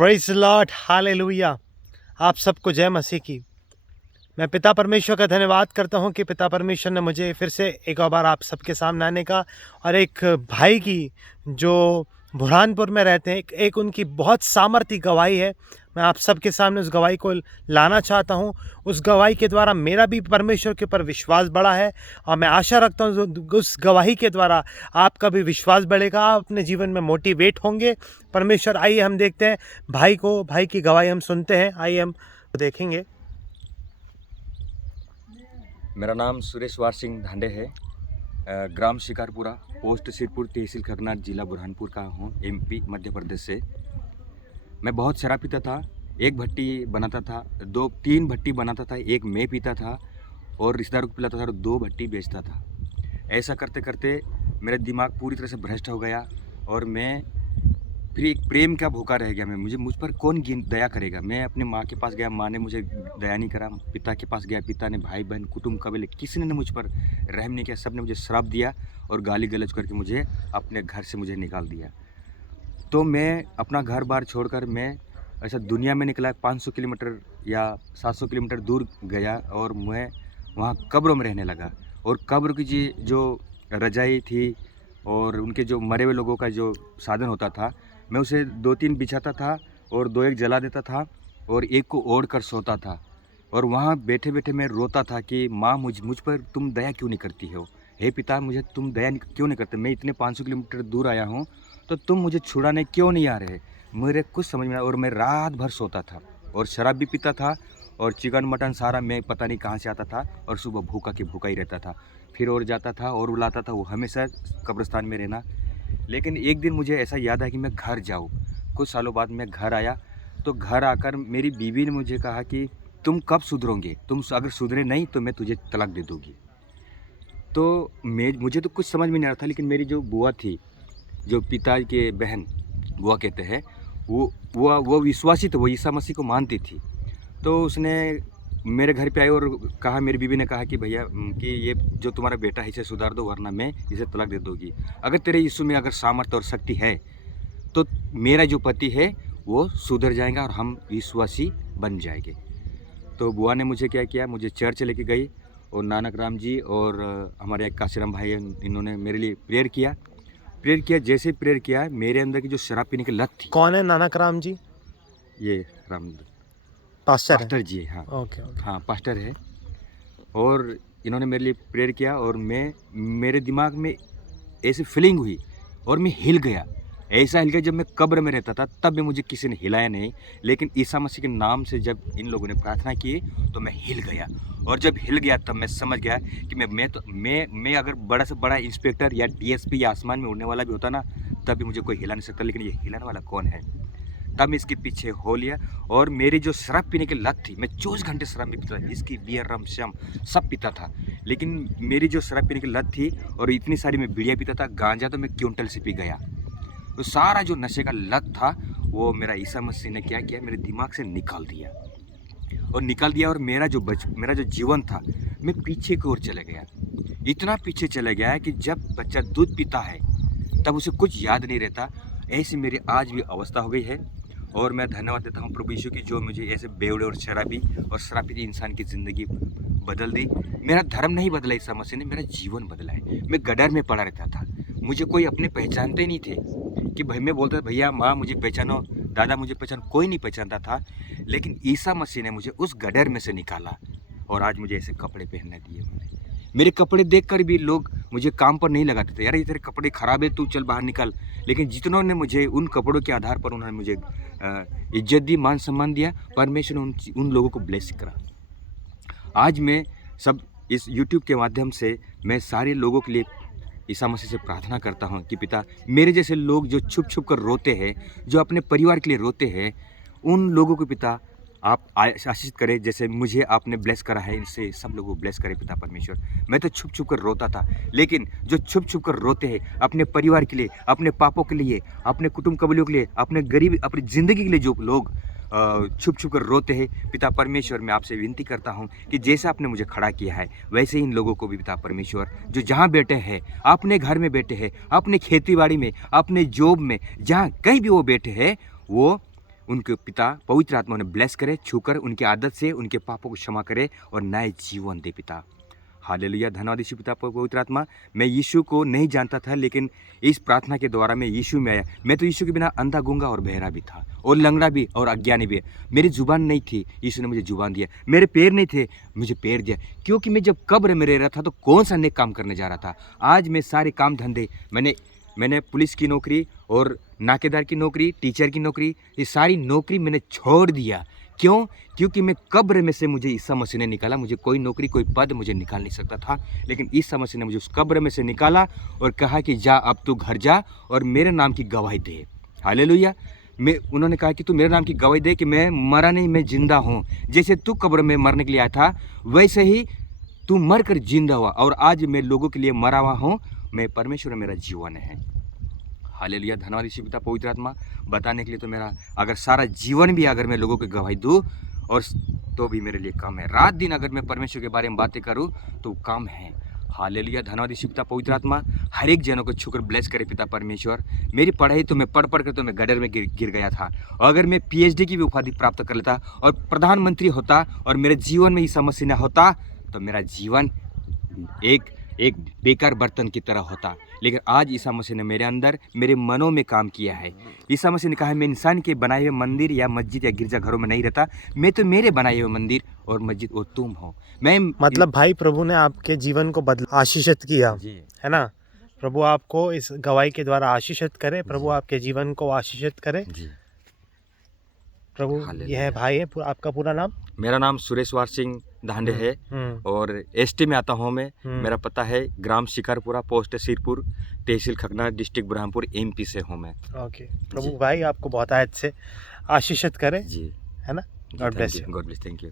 Praise the Lord, hallelujah. आप सबको जय मसीह की। मैं पिता परमेश्वर का धन्यवाद करता हूँ कि पिता परमेश्वर ने मुझे फिर से एक और बार आप सबके सामने आने का और एक भाई की जो बुरहानपुर में रहते हैं, एक उनकी बहुत सामर्थी गवाही है। मैं आप सबके सामने उस गवाही को लाना चाहता हूँ। उस गवाही के द्वारा मेरा भी परमेश्वर के ऊपर विश्वास बढ़ा है और मैं आशा रखता हूँ उस गवाही के द्वारा आपका भी विश्वास बढ़ेगा, आप अपने जीवन में मोटिवेट होंगे। परमेश्वर, आइए हम देखते हैं भाई की गवाही हम सुनते हैं। आइए हम देखेंगे। मेरा नाम सुरेश वार सिंह धांडे है। ग्राम शिकारपुरा, पोस्ट सिरपुर, तहसील खगनार, जिला बुरहानपुर का हूँ, एमपी मध्य प्रदेश से। मैं बहुत शराब पीता था। एक भट्टी बनाता था, 2-3 भट्टी बनाता था, एक मैं पीता था और रिश्तेदारों को पिलाता था और 2 भट्टी बेचता था। ऐसा करते करते मेरा दिमाग पूरी तरह से भ्रष्ट हो गया और मैं फिर एक प्रेम का भूखा रह गया। मुझ पर कौन दया करेगा। मैं अपनी माँ के पास गया, माँ ने मुझे दया नहीं करा। पिता के पास गया, पिता ने, भाई बहन, कुटुंब, कबीले, किसी ने मुझ पर रहम नहीं किया। सब ने मुझे श्राप दिया और गाली गलौज करके मुझे अपने घर से निकाल दिया। तो मैं अपना घर बार छोड़कर मैं ऐसा दुनिया में निकला। 500 किलोमीटर या 700 किलोमीटर दूर गया और मैं वहाँ कब्रों में रहने लगा। और कब्र की जो रजाई थी और उनके जो मरे हुए लोगों का जो साधन होता था, मैं उसे 2-3 बिछाता था और 2-1 जला देता था और एक को ओढ़ कर सोता था। और वहाँ बैठे बैठे मैं रोता था कि माँ, मुझ पर तुम दया क्यों नहीं करती हो। हे पिता, मुझे तुम दया क्यों नहीं करते। मैं इतने 500 किलोमीटर दूर आया हूँ तो तुम मुझे छुड़ाने क्यों नहीं आ रहे। मेरे कुछ समझ में आया और मैं रात भर सोता था और शराब भी पीता था और चिकन मटन सारा मैं पता नहीं कहाँ से आता था और सुबह भूखा के भूखा ही रहता था। फिर और जाता था और बुलाता था, वो हमेशा कब्रिस्तान में रहना। लेकिन एक दिन मुझे ऐसा याद है कि मैं घर जाऊँ। कुछ सालों बाद मैं घर आया तो घर आकर मेरी बीवी ने मुझे कहा कि तुम कब सुधरोगे, तुम अगर सुधरे नहीं तो मैं तुझे तलाक दे दूँगी। तो मुझे तो कुछ समझ में नहीं आ रहा था। लेकिन मेरी जो बुआ थी, जो पिता के बहन बुआ कहते हैं, वो विश्वासी थे, वो ईसा मसीह को मानती थी। तो उसने मेरे घर पे आई और कहा, मेरी बीवी ने कहा कि भैया कि ये जो तुम्हारा बेटा है इसे सुधार दो वरना मैं इसे तलाक दे दूँगी। अगर तेरे यीशु में अगर सामर्थ्य और शक्ति है तो मेरा जो पति है वो सुधर जाएगा और हम विश्वासी बन जाएंगे। तो बुआ ने मुझे क्या किया, मुझे चर्च लेके गई और नानक राम जी और हमारे एक काशीराम भाई हैं, इन्होंने मेरे लिए प्रेयर किया। जैसे प्रेयर किया, मेरे अंदर की जो शराब पीने की लत थी। कौन है नानक राम जी? ये राम पास्टर जी, हाँ। ओके। हाँ, पास्टर है। और इन्होंने मेरे लिए प्रेयर किया और मेरे दिमाग में ऐसी फीलिंग हुई और मैं हिल गया। ऐसा हिल गया, जब मैं कब्र में रहता था तब भी मुझे किसी ने हिलाया नहीं। लेकिन ईसा मसीह के नाम से जब इन लोगों ने प्रार्थना की तो मैं हिल गया। और जब हिल गया तब मैं समझ गया कि मैं अगर बड़ा से बड़ा इंस्पेक्टर या डीएसपी या आसमान में उड़ने वाला भी होता ना, तब भी मुझे कोई हिला नहीं सकता। लेकिन ये हिलाने वाला कौन है? तब मैं इसके पीछे हो लिया। और मेरी जो शराब पीने की लत थी, मैं 24 घंटे शराब में पीता था, इसकी बियर, रम, शम सब पीता था। लेकिन मेरी जो शराब पीने की लत थी और इतनी सारी मैं बीड़ियाँ पीता था, गांजा तो मैं क्विंटल से पी गया। तो सारा जो नशे का लत था वो मेरा ईसा मसीह ने क्या किया, मेरे दिमाग से निकाल दिया। और मेरा जो जीवन था, मैं पीछे की ओर चले गया। इतना पीछे चले गया कि जब बच्चा दूध पीता है तब उसे कुछ याद नहीं रहता। ऐसी मेरी आज भी अवस्था हो गई है। और मैं धन्यवाद देता हूँ प्रभु यीशु की, जो मुझे ऐसे बेवड़े और शराबी इंसान की ज़िंदगी बदल दी। मेरा धर्म नहीं बदला ईसा मसीह ने, मेरा जीवन बदला है। मैं गड्ढर में पड़ा रहता था, मुझे कोई अपने पहचानते नहीं थे। कि भाई मैं बोलता था, भैया माँ मुझे पहचानो, दादा मुझे पहचानो, कोई नहीं पहचानता था। लेकिन ईसा मसीह ने मुझे उस गड्ढर में से निकाला और आज मुझे ऐसे कपड़े पहनने दिए उन्होंने। मेरे कपड़े देखकर भी लोग मुझे काम पर नहीं लगाते थे, यार ये तेरे कपड़े ख़राब है, तू चल बाहर निकल। लेकिन जितनों ने मुझे उन कपड़ों के आधार पर उन्होंने मुझे इज्जत दी, मान सम्मान दिया, परमेश्वर ने उन लोगों को ब्लेस करा। आज मैं सब इस यूट्यूब के माध्यम से मैं सारे लोगों के लिए ईसा मसीह से प्रार्थना करता हूँ कि पिता, मेरे जैसे लोग जो छुप छुप कर रोते हैं, जो अपने परिवार के लिए रोते हैं, उन लोगों को पिता आप आशीष करें, जैसे मुझे आपने ब्लेस करा है, इनसे सब लोगों को ब्लेस करें पिता परमेश्वर। मैं तो छुप छुप कर रोता था, लेकिन जो छुप छुप कर रोते हैं अपने परिवार के लिए, अपने पापों के लिए, अपने कुटुंब कबीलों के लिए, अपने गरीब, अपनी ज़िंदगी के लिए जो लोग छुप छुप कर रोते हैं, पिता परमेश्वर मैं आपसे विनती करता हूँ कि जैसे आपने मुझे खड़ा किया है वैसे ही इन लोगों को भी पिता परमेश्वर, जो जहाँ बैठे हैं, अपने घर में बैठे हैं, अपने खेती बाड़ी में, अपने जॉब में, जहाँ कहीं भी वो बैठे हैं, वो उनके पिता पवित्र आत्मा उन्हें ब्लेस करे, छूकर उनकी आदत से उनके पापों को क्षमा करे और नए जीवन दे पिता। हालेलुया, धन्यवाद यीशु पिता पवित्र आत्मा। मैं यीशु को नहीं जानता था, लेकिन इस प्रार्थना के द्वारा मैं यीशु में आया। मैं तो यीशु के बिना अंधा, गूंगा और बहरा भी था, और लंगड़ा भी और अज्ञानी भी। मेरी जुबान नहीं थी, यीशु ने मुझे जुबान दिया। मेरे पैर नहीं थे, मुझे पैर दिया, क्योंकि मैं जब कब्र में रह रहा था तो कौन सा नेक काम करने जा रहा था। आज मैं सारे काम धंधे, मैंने पुलिस की नौकरी और नाकेदार की नौकरी, टीचर की नौकरी, ये सारी नौकरी मैंने छोड़ दिया। क्यों? क्योंकि मैं कब्र में से मुझे ईसा मसीह ने निकाला। मुझे कोई नौकरी, कोई पद मुझे निकाल नहीं सकता था, लेकिन ईसा मसीह ने मुझे उस कब्र में से निकाला और कहा कि जा, अब तू घर जा और मेरे नाम की गवाही दे। हालेलुया। उन्होंने कहा कि तू मेरे नाम की गवाही दे कि मैं मरा नहीं, मैं जिंदा हूँ। जैसे तू कब्र में मरने के लिए आया था, वैसे ही तू मर कर जिंदा हुआ, और आज मैं लोगों के लिए मरा हुआ हूँ। मैं परमेश्वर, मेरा जीवन है। हालेलुया, धन्यवाद यीशु पिता पवित्र आत्मा बताने के लिए। तो मेरा अगर सारा जीवन भी अगर मैं लोगों को गवाही दूँ और तो भी मेरे लिए काम है। रात दिन अगर मैं परमेश्वर के बारे में बातें करूँ तो काम है। हालेलुया, धन्यवाद यीशु पिता पवित्र आत्मा। हर एक जनों को छूकर ब्लेस करे पिता परमेश्वर। मेरी पढ़ाई तो मैं पढ़ कर तो मैं गडर में गिर गया था। अगर मैं PhD की भी उपाधि प्राप्त कर लेता और प्रधानमंत्री होता और मेरे जीवन में ईसा मसीह न होता, तो मेरा जीवन एक बेकार बर्तन की तरह होता। लेकिन आज ईसा मसीह ने मेरे अंदर, मेरे मनों में काम किया है। ईसा मसीह ने कहा है, मैं इंसान के बनाए हुए मंदिर या मस्जिद या गिरजाघरों में नहीं रहता, मैं तो मेरे बनाए हुए मंदिर और मस्जिद और तुम हो। मैं मतलब भाई, प्रभु ने आपके जीवन को आशीषित किया, जी, है ना। प्रभु आपको इस गवाही के द्वारा आशीषित करे, प्रभु आपके जीवन को आशीषित करे। जी, प्रभु, हालेलुया। यह भाई है, आपका पूरा नाम? मेरा नाम सुरेश वारसिंह धांडे है और ST में आता हूँ मैं। मेरा पता है ग्राम शिकारपुरा, पोस्ट सिरपुर, तहसील खगनार, डिस्ट्रिक्ट बुरहानपुर, MP से हूँ मैं। ओके। प्रभु भाई आपको बहुत आयत से आशीषित करे, जी, है ना। God bless you. God bless, thank you.